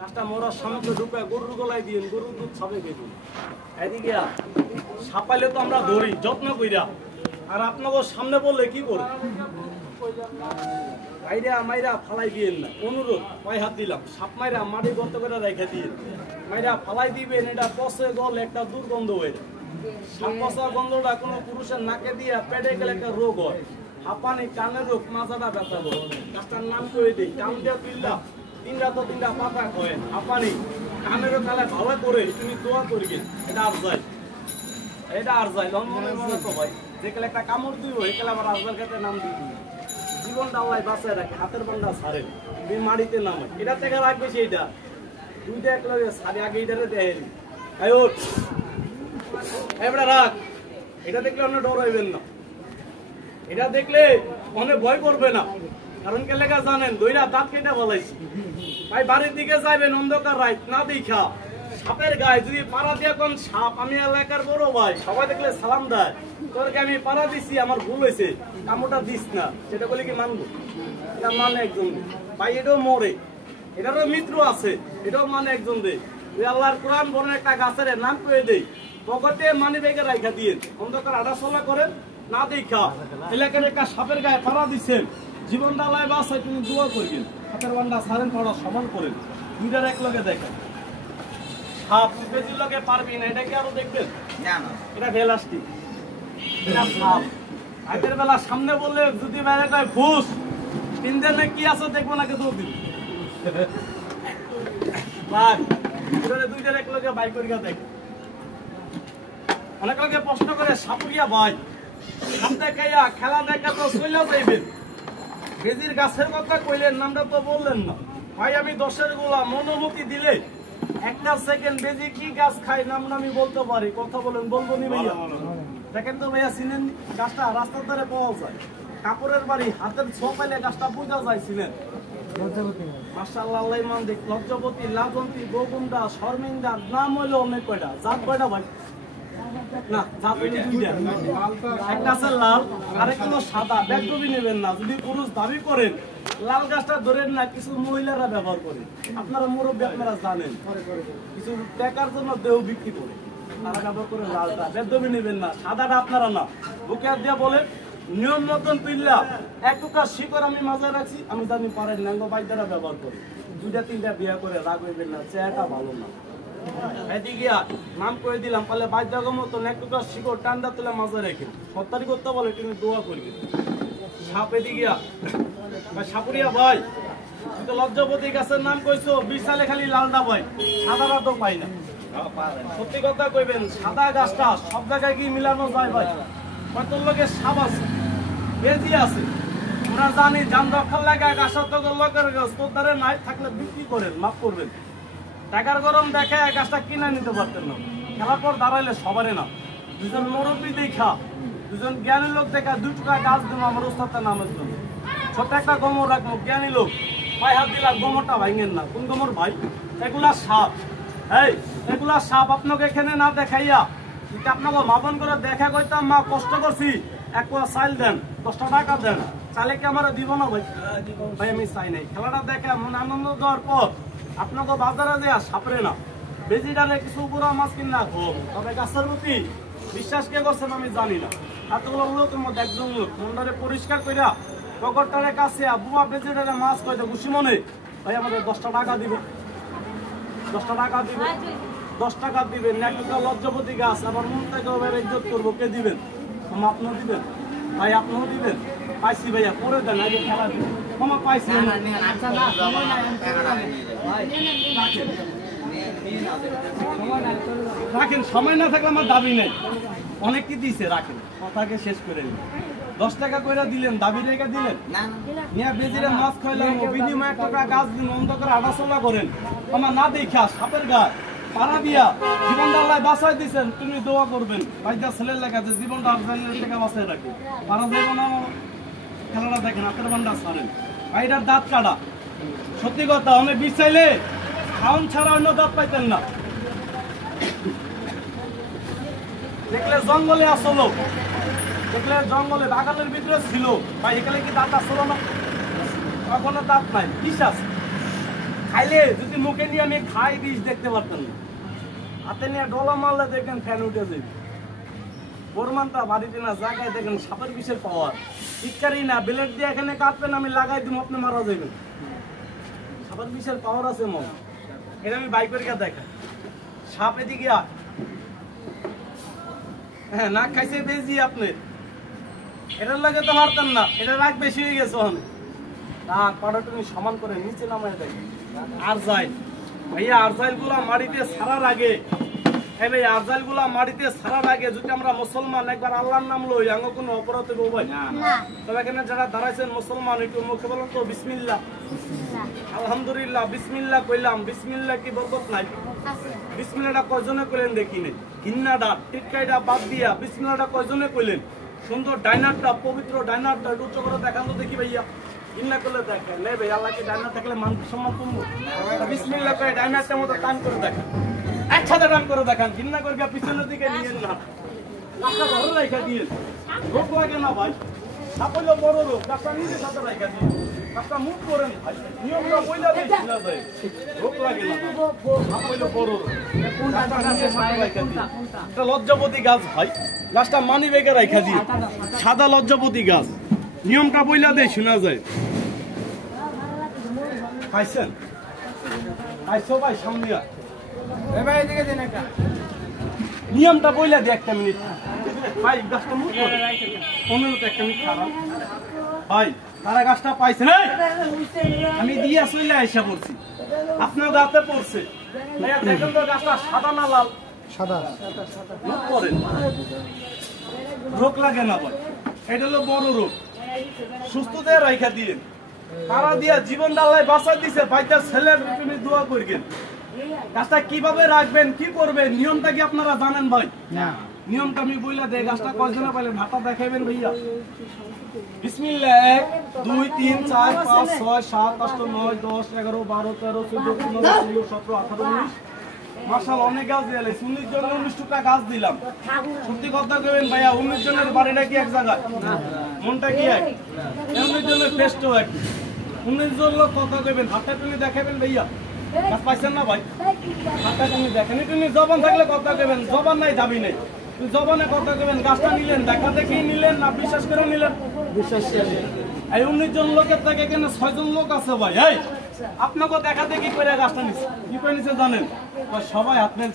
গাছটা মরার সামনে ঢুকে গরুর গলায় দিয়ে গরুর দুধ ছাপে খেয়ে দিন। এদিকে সাপাইলে তো আমরা ধরি যত্ন কইরা, আর আপনাদের সামনে বললে কি করে মাইরা মাইরা ফালাই দিয়েন না। অনুরোধ পায়ে হাত দিলাম, সাপ মাইরা মাটি গর্ত করে রেখে দিয়ে মাইরা ফালাই দিবেন। এটা পচে গল একটা দুর্গন্ধ হয়ে যায়। সাপ পচা গন্ধটা কোনো পুরুষের নাকে দিয়ে পেটে গেলে একটা রোগ হয়, হাঁপানি, কানের রোগ, মাথাটা ব্যথা করে। গাছটার নাম করে দিই কাম দিয়া তুললা তিনটা পাতা কয়ে হাঁপানি কানেরও কালে ভালো করে তুমি দোয়া করবেন। এটা আর যায় মনে মনে তো ভাই যেকালে একটা কামড় দিব একালে আমার আজকাল ক্ষেত্রে নাম দিবি জীবনটা আল্লাহ বাঁচায় রাখে, হাতের বান্ডা ছাড়েন তুমি মাটিতে নামে। এটা থেকে রাখবে সেইটা দুইটা এক লাগে সাড়ে আগে এইটারে দেখেন এবার রাখ। এটা দেখলে অনেক ডর হইবেন না, এটা দেখলে অনেক ভয় করবে না। কারণ কে লেখা জানেন দইরা দাঁত কেটে বলাইছি ভাই বাড়ির দিকে যাইবেন অন্ধকার রাত না দেখা সাপের গায়ে যদি পাড়া দিয়ে কোন সাপ, আমি এলাকার বড় ভাই সবাই দেখলে সালাম দেয়, তোরকে আমি পাড়া দিছি আমার ভুল হয়েছে কামড়টা দিস না, সেটা বলে কি মানবো? এটা মানে একজন ভাই, এটাও মরে, এটারও মিত্র আছে, এটাও মানে একজন দে। আল্লাহর কোরআন বলেন একটা গাছের নাম করে দেই পকেটে মানি ব্যাগে রাখা দিয়ে অন্ধকার আড়াচলা করেন না দেখা এলাকার একটা সাপের গায়ে পাড়া দিচ্ছেন জীবনটা আল্লাহ বাঁচায় তুমি দোয়া করবেন। হাতের বান্ডা ছাড়েন পড়া সমান করেন, দুইটার এক লগে দেখেন। সাপ বেজির লগে পারবি না, এটা কি আরো দেখবেন? এটা ভেলাস্টিক, এটা সাপ। আগের বেলা সামনে বললে যদি বাইরে কয় ফুস তিন দিনে কি আছে দেখবো না কেউ দিন দুইটার এক লগে বাই করিয়া দেখ। অনেক লোকে প্রশ্ন করে সাপুরিয়া ভাই সাপ দেখাইয়া খেলা দেখা তো চলে যাইবেন, বেজির গাছের কথা কইলেন নামটা তো বললেন না। ভাই আমি 10-এর গোলা মনোমুখী দিলে একটা সেকেন্ড বেজি কি গাছ খাই নামটা আমি বলতে পারি, কথা বলেন বলবো নি ভাইয়া? দেখেন তো ভাইয়া চিনেন গাছটা রাস্তার ধারে পাওয়া যায়, কাপড়ের বাড়ি হাতের ছোঁয়া পাইলে গাছটা বোঝা যায়। চিনেন মাশাআল্লাহ আল্লাহ মান দেখ লজ্জাবতী, লাজন্তী, বগুন্ডা, শর্মিন্দা, নাম হইলো অনেক কয়টা, জাত কয়টা ভাই? না জাত হইলো দুইটা, একটা আছে লাল আরেকটা হলো সাদা। ব্যাগডবি নেবেন না, যদি পুরুষ দাবি করেন লাল গাছটা ধরেন না, কিছু মহিলারা ব্যবহার করে, আপনারা মুরব্বী আপনারা জানেন, কিছু টাকার জন্য দেহ বিক্রি করে তারা ব্যবহার করে লালটা। ব্যাগডবি নেবেন না, সাদাটা আপনারা না। বুকে হাত দিয়া বলেন নিয়ম মতন তুললা এক টুকরা শিকড় আমি মাথায় রাখছি, আমি জানি পারেন ন্যাঙ্গ বাইদারা ব্যবহার করে, 2-3টা বিয়া করে রাগ হইবেন না, চেহারাটা ভালো না। এদিকে নাম করে দিলাম পালে বাইদাগো মতন এক টুকরা শিকড় টান্ডা তুলে মাথায় রেখে সত্তারি করতে বলে তুমি দোয়া করবে। সাপ এদিকে সাপুরিয়া ভাই তুই তো লজ্জাবতী গাছের নাম কইছো, বিশালে খালি লালটা ভাই, সাদাটা তো পাই না। সত্যি কথা কইবেন সাদা গাছটা সব জায়গায় কি মিলানো যায় ভাই? তোর লোকে সাপ আছে, বেজি আছে, আমরা জানি যান রক্ষার লাগা গাছের তো লোকের গাছ তোর দ্বারা নাই থাকলে বিক্রি করেন, মাফ করবেন। টাকার গরম দেখে গাছটা কিনে নিতে পারতেন না, খেলার পর দাঁড়াইলে সবারই না। দুজন মুরব্বী দেখা, দুজন জ্ঞানী লোক দেখা 2 টাকা গাছ দেবো আমার ওস্তাদের নামের জন্য। ছোট একটা গোমর রাখবো, জ্ঞানী লোক পায়ে হাত দিলাম, গোমরটা ভাঙেন না। কোন গোমর ভাই? এগুলা সাপ। এই এগুলা সাপ আপনাকে এখানে না দেখাইয়া আপনাকে মাপন করে দেখা কইতাম মা কষ্ট করছি এক পোয়া চাইল দেন, 10 টাকা দেন, চাইলে কি আমার দিব না ভাই? ভাই আমি চাই নাই। খেলাটা দেখে মনে আনন্দ দেওয়ার পর আপনাকে বাজারে দেয়া সাপরে না বেজিটারে কিছু পুরা মাছ কিনা হোক, তবে গাছের প্রতি বিশ্বাস কে করছেন আমি জানি না। এতগুলো লোকের মধ্যে একজন লোক মন্ডারে পরিষ্কার কইরা পকেটটারে কাছে বুয়া বেজিটারে মাছ কইতে খুশি মনে ভাই আমাদের 10 টাকা দিব, 10 টাকা দিব, 10 টাকা দিবেন। একটা লজ্জাবতী গাছ আবার মন থেকে ইজ্জত করবো, কে দিবেন? আপনিও দিবেন ভাই, আপনিও দিবেন। পাইছি ভাইয়া পরে দেন, আগে খেলা দিবেন। ক্ষমা পাইছি রাখেন, সময় না থাকলে আমার দাবি নেই। অনেক কি দিছে রাখেন, কথাকে শেষ করে নিন। 10 টাকা করে দিলেন, দাবি রেখে দিলেন, নিয়ে বেজিরে মাছ খাইলাম, বিনিময়ে 1 টাকা গাছ দিন, অন্ধকারে হাঁটাচলা করেন। আমার না দেখা সাপের গাছ পাড়া দিয়া জীবনটা আল্লাহ বাঁচাই দিচ্ছেন, তুমি দোয়া করবেন বাইদা ছেলের লেখা যে জীবনটা আফগানের টাকা বাঁচাই রাখে। পারা যাইব না, খেলাটা দেখেন হাতের বান্ডা ছাড়েন, বাইরের দাঁত কাটা। সত্যি কথা অনেক বিচাইলে খাওন ছাড়া অন্য দাঁত পাইতেন না। দেখলে জঙ্গলে আসলো, দেখলে জঙ্গলে বাগানের ভিতরে ছিল ভাই, এখানে কি দাঁত আসলো না? কখনো দাঁত নাই, বিষ আছে। খাইলে যদি মুখে নিয়ে আমি খাই বিষ দেখতে পারতাম না। হাতে নিয়ে ডলা মারলে দেখেন ফ্যান উঠে যাবে। প্রমাণটা বাড়িতে না জায়গায় দেখেন সাপের বিষের পাওয়ার টিটকারি না ব্লেড দিয়ে এখানে কাটবেন আমি লাগাই দিব আপনি মারা যাবেন। সাপের বিষের পাওয়ার আছে মন। এটা আমি বাইক করে দেখা সাপ এদিকে হ্যাঁ নাক খাইছে বেজি আপনি এটার লাগে তো মারতেন না। এটা রাগ বেশি হয়ে গেছে অনেক। নাক পাটা তুমি সমান করে নিচে নামায় দেখেন। আর যাই ভাইয়া আরজাইল গুলা মাটিতে ছাড়ার আগে ভাই আরজাইল গুলা মাটিতে ছাড়ার আগে যদি আমরা মুসলমান একবার আল্লাহর নাম লই আঙ্গ কোনো অপরাধ হইব ভাই না। তবে এখানে যারা দাঁড়াইছেন মুসলমান একটু মুখে বলেন তো বিসমিল্লাহ আলহামদুলিল্লাহ বিসমিল্লাহ কইলাম। বিসমিল্লাহ কি বরকত নাই? বিসমিল্লাহটা কয়জনে কইলেন দেখি নে। ঘিন্নাটা টিটকাইটা বাদ দিয়া বিসমিল্লাহটা কয়জনে কইলেন? সুন্দর ডাইনারটা পবিত্র ডাইনারটা একটু উচ্চ করে দেখান তো দেখি ভাইয়া। ঘিন্না করলে দেখেন নে ভাই আল্লাহকে ডাইনার থাকলে মান সম্মান করবো। বিসমিল্লাহ করে ডাইনারটার মতো টান করে দেখেন একসাথে টান করে দেখান। ঘিন্না করে পিছনের দিকে নিয়েন না গাছটা ধরে রাখা দিয়ে রোগ লাগে না ভাই। সাপড়লে বড় রোগ গাছটা নিজের সাথে রাখা দিয়ে গাছটা মুখ করেন ভাই নিয়মটা বইলা দিয়ে শোনা যায় রোগ লাগে না সাপড়লে বড় রোগ একটা লজ্জাপতি গাছ ভাই গাছটা মানি বেগে রাখা দিয়ে সাদা লজ্জাপতি গাছ নিয়মটা বইলা দিয়ে শোনা যায়। পাইছেন পাইছো ভাই সামনে নিয়মটা বইলা দিয়ে একটা মিনিট ভাই গাছটা মুখ পনেরো একটা মিনিট খারাপ ভাই তারা গাছটা পাইছেন আমি দিয়া চলে আইসা পড়ছি আপনার দাঁতে পড়ছে দেখেন তো গাছটা সাদা না লাল? সাদা করেন রোগ লাগে না ভাই। এটা হলো বড় রোগ সুস্থতায় রাইখা দিয়ে তারা দিয়া জীবন ডাল্লায় বাঁচা দিছে ভাইটার ছেলের তুমি দোয়া করবেন। গাছটা কিভাবে রাখবেন কি করবেন নিয়মটা কি আপনারা জানেন ভাই? নিয়মটা আমি বইলা দেই গাছটা কয়জনে পাইলেন হাতটা দেখাইবেন ভাইয়া। বিসমিল্লাহ 1 2 3 4 5 6 7 8 9 10 11 12 13 14 15 16 17 18 19 মাশাআল্লাহ অনেক গাছ দিলে 19 জনের 19 টুকরা গাছ দিলাম। সত্যি কথা কইবেন ভাইয়া 19 জনের বাড়িটা কি এক জায়গায় মনটা কি এক 19 জনের ফেস্টও এক 19 জন লোক কথা কইবেন হাতটা তুমি দেখাবেন ভাইয়া। গাছ পাইছেন না ভাই হাতটা তুমি দেখেন তুমি জবান থাকলে কথা কইবেন জবান নাই যাবি নাই জবানে কথা কইবেন। গাছটা নিলেন দেখা দেখি নিলেন না বিশ্বাস করে নিলেন? বিশ্বাস করে এই 19 জন লোকের থেকে এখানে 6 জন লোক আছে ভাই। এই আপনাকে দেখা দেখি করে গাছটা নিছে কি করে নিছে জানেন? সবাই হাত নেন